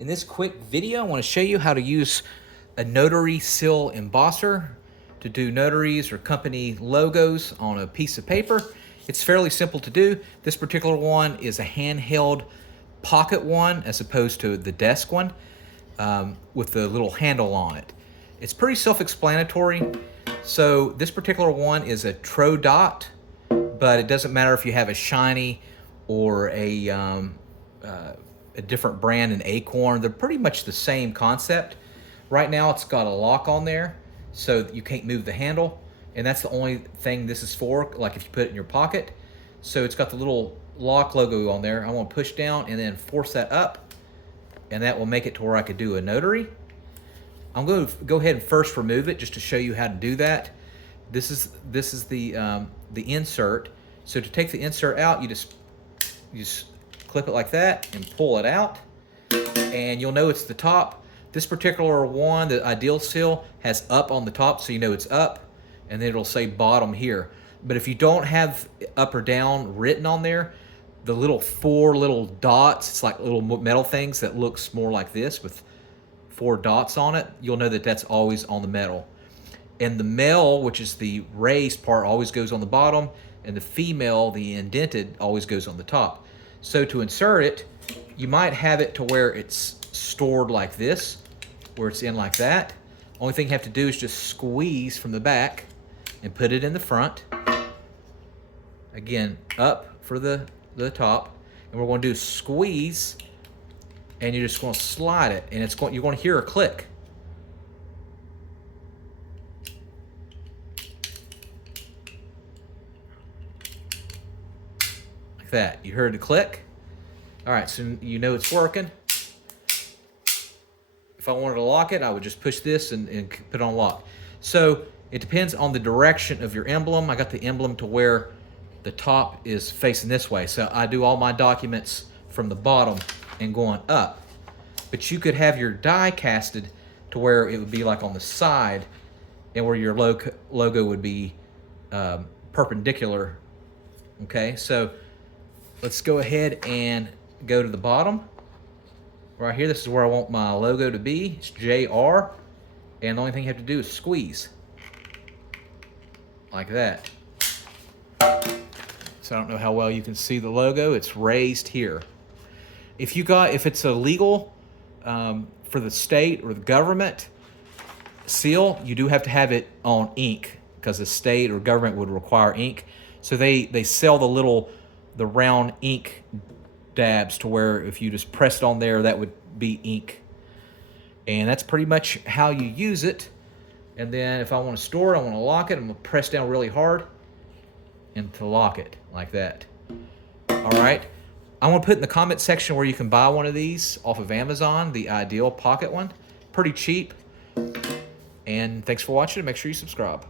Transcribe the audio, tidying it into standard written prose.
In this quick video, I want to show you how to use a Notary seal embosser to do notaries or company logos on a piece of paper. It's fairly simple to do. This particular one is a handheld pocket one as opposed to the desk one with the little handle on it. It's pretty self-explanatory. So this particular one is a Trodat, but it doesn't matter if you have a shiny or a different brand, an Acorn. They're pretty much the same concept. Right now it's got a lock on there so you can't move the handle, and that's the only thing this is for, like if you put it in your pocket. So it's got the little lock logo on there. I want to push down and then force that up, and that will make it to where I could do a notary. I'm going to go ahead and first remove it just to show you how to do that. This is the insert. So to take the insert out, you just clip it like that and pull it out, and you'll know it's the top. This particular one, the Ideal Seal, has up on the top, so you know it's up, and then it'll say bottom here. But if you don't have up or down written on there, the four little dots, it's like little metal things that looks more like this with 4 dots on it, you'll know that that's always on the metal. And the male, which is the raised part, always goes on the bottom, and the female, the indented, always goes on the top. So to insert it, you might have it to where it's stored like this, where it's in like that. Only thing you have to do is just squeeze from the back and put it in the front. Again, up for the top. And we're going to do squeeze, and you're just going to slide it, and you're going to hear a click. Like that. You heard the click? All right, so you know it's working. If I wanted to lock it, I would just push this and put it on lock. So it depends on the direction of your emblem. I got the emblem to where the top is facing this way. So I do all my documents from the bottom and going up. But you could have your die casted to where it would be like on the side, and where your logo would be perpendicular. Okay, so let's go ahead and go to the bottom. Right here, this is where I want my logo to be. It's JR, and the only thing you have to do is squeeze. Like that. So I don't know how well you can see the logo. It's raised here. If it's illegal for the state or the government seal, you do have to have it on ink, because the state or government would require ink. So they sell the round ink dabs to where if you just press it on there, that would be ink. And that's pretty much how you use it. And then if I want to store it, I want to lock it, I'm going to press down really hard and to lock it like that. All right. I want to put in the comment section where you can buy one of these off of Amazon, the Ideal Pocket one. Pretty cheap. And thanks for watching, and make sure you subscribe.